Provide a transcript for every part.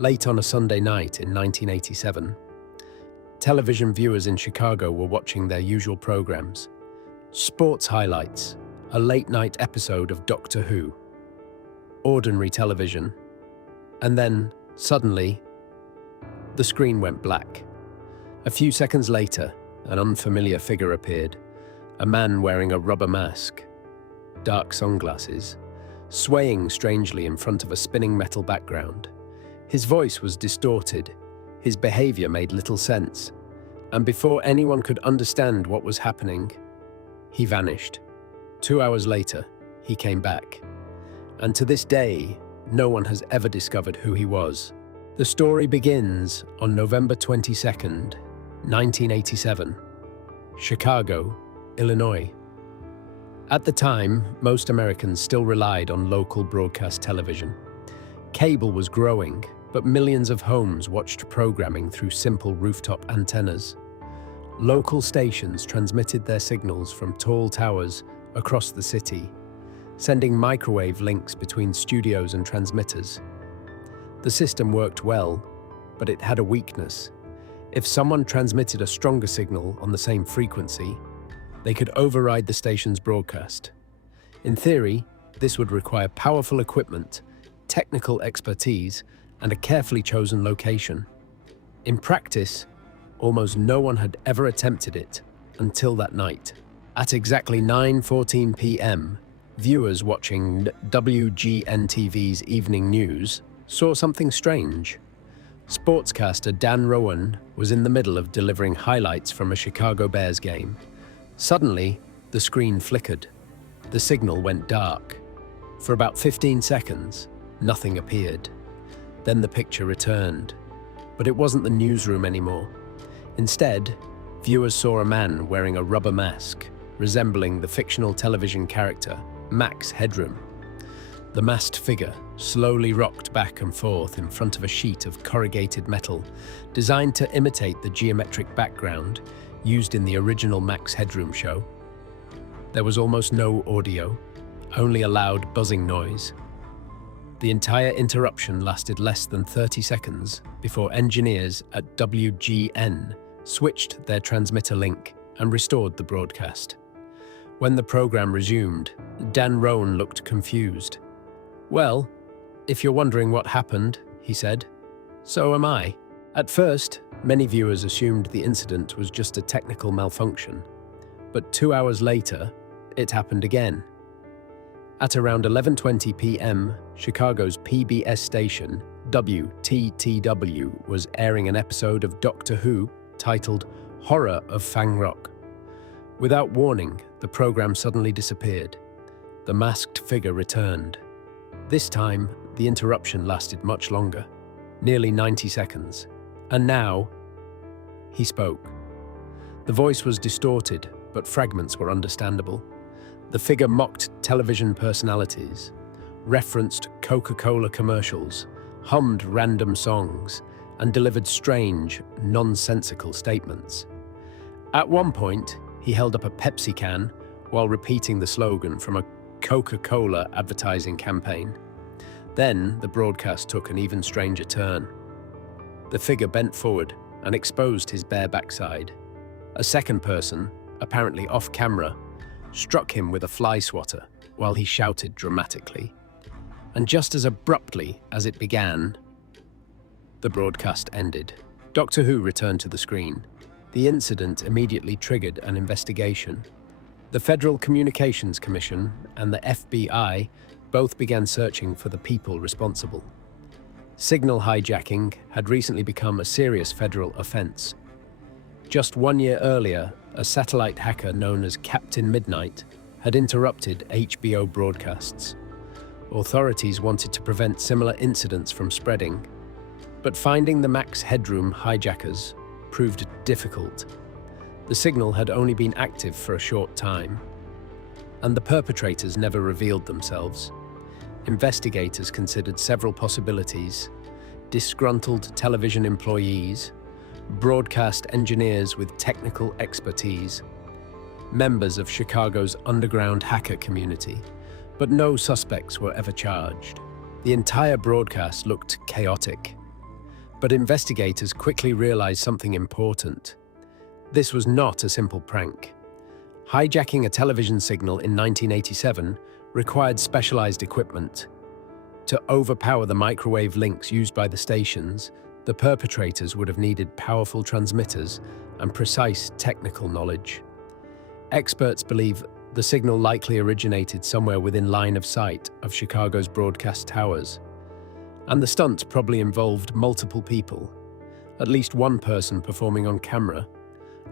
Late on a Sunday night in 1987, television viewers in Chicago were watching their usual programs. Sports highlights, a late-night episode of Doctor Who, ordinary television, and then, suddenly, the screen went black. A few seconds later, an unfamiliar figure appeared, a man wearing a rubber mask, dark sunglasses, swaying strangely in front of a spinning metal background. His voice was distorted, his behavior made little sense, and before anyone could understand what was happening, he vanished. 2 hours later, he came back, and to this day, no one has ever discovered who he was. The story begins on November 22nd, 1987, Chicago, Illinois. At the time, most Americans still relied on local broadcast television. Cable was growing, but millions of homes watched programming through simple rooftop antennas. Local stations transmitted their signals from tall towers across the city, sending microwave links between studios and transmitters. The system worked well, but it had a weakness. If someone transmitted a stronger signal on the same frequency, they could override the station's broadcast. In theory, this would require powerful equipment, technical expertise, and a carefully chosen location. In practice, almost no one had ever attempted it until that night. At exactly 9:14 p.m., viewers watching WGN-TV's evening news saw something strange. Sportscaster Dan Rowan was in the middle of delivering highlights from a Chicago Bears game. Suddenly, the screen flickered. The signal went dark. For about 15 seconds, nothing appeared. Then the picture returned, but it wasn't the newsroom anymore. Instead, viewers saw a man wearing a rubber mask, resembling the fictional television character Max Headroom. The masked figure slowly rocked back and forth in front of a sheet of corrugated metal, designed to imitate the geometric background used in the original Max Headroom show. There was almost no audio, only a loud buzzing noise. The entire interruption lasted less than 30 seconds before engineers at WGN switched their transmitter link and restored the broadcast. When the program resumed, Dan Rowan looked confused. "Well, if you're wondering what happened," he said, "so am I." At first, many viewers assumed the incident was just a technical malfunction, but 2 hours later, it happened again. At around 11:20 p.m., Chicago's PBS station, WTTW, was airing an episode of Doctor Who titled Horror of Fang Rock. Without warning, the program suddenly disappeared. The masked figure returned. This time, the interruption lasted much longer, nearly 90 seconds. And now, he spoke. The voice was distorted, but fragments were understandable. The figure mocked television personalities, referenced Coca-Cola commercials, hummed random songs, and delivered strange, nonsensical statements. At one point, he held up a Pepsi can while repeating the slogan from a Coca-Cola advertising campaign. Then, the broadcast took an even stranger turn. The figure bent forward and exposed his bare backside. A second person, apparently off camera, struck him with a fly swatter while he shouted dramatically. And just as abruptly as it began, the broadcast ended. Doctor Who returned to the screen. The incident immediately triggered an investigation. The Federal Communications Commission and the FBI both began searching for the people responsible. Signal hijacking had recently become a serious federal offense. Just 1 year earlier, a satellite hacker known as Captain Midnight had interrupted HBO broadcasts. Authorities wanted to prevent similar incidents from spreading, but finding the Max Headroom hijackers proved difficult. The signal had only been active for a short time, and the perpetrators never revealed themselves. Investigators considered several possibilities: disgruntled television employees, broadcast engineers with technical expertise, members of Chicago's underground hacker community, but no suspects were ever charged. The entire broadcast looked chaotic. But investigators quickly realized something important. This was not a simple prank. Hijacking a television signal in 1987 required specialized equipment. To overpower the microwave links used by the stations, the perpetrators would have needed powerful transmitters and precise technical knowledge. Experts believe the signal likely originated somewhere within line of sight of Chicago's broadcast towers. And the stunt probably involved multiple people, at least one person performing on camera,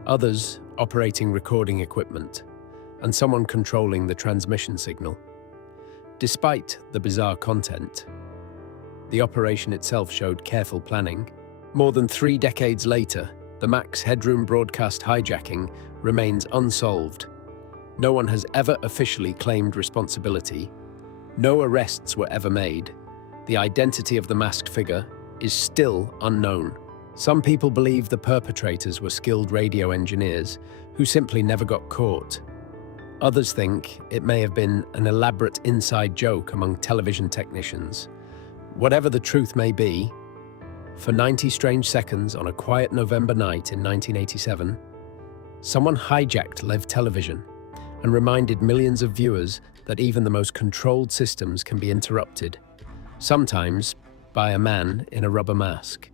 others operating recording equipment, and someone controlling the transmission signal. Despite the bizarre content, the operation itself showed careful planning. More than 3 decades later, the Max Headroom broadcast hijacking remains unsolved. No one has ever officially claimed responsibility. No arrests were ever made. The identity of the masked figure is still unknown. Some people believe the perpetrators were skilled radio engineers who simply never got caught. Others think it may have been an elaborate inside joke among television technicians. Whatever the truth may be, for 90 strange seconds on a quiet November night in 1987, someone hijacked live television and reminded millions of viewers that even the most controlled systems can be interrupted, sometimes by a man in a rubber mask.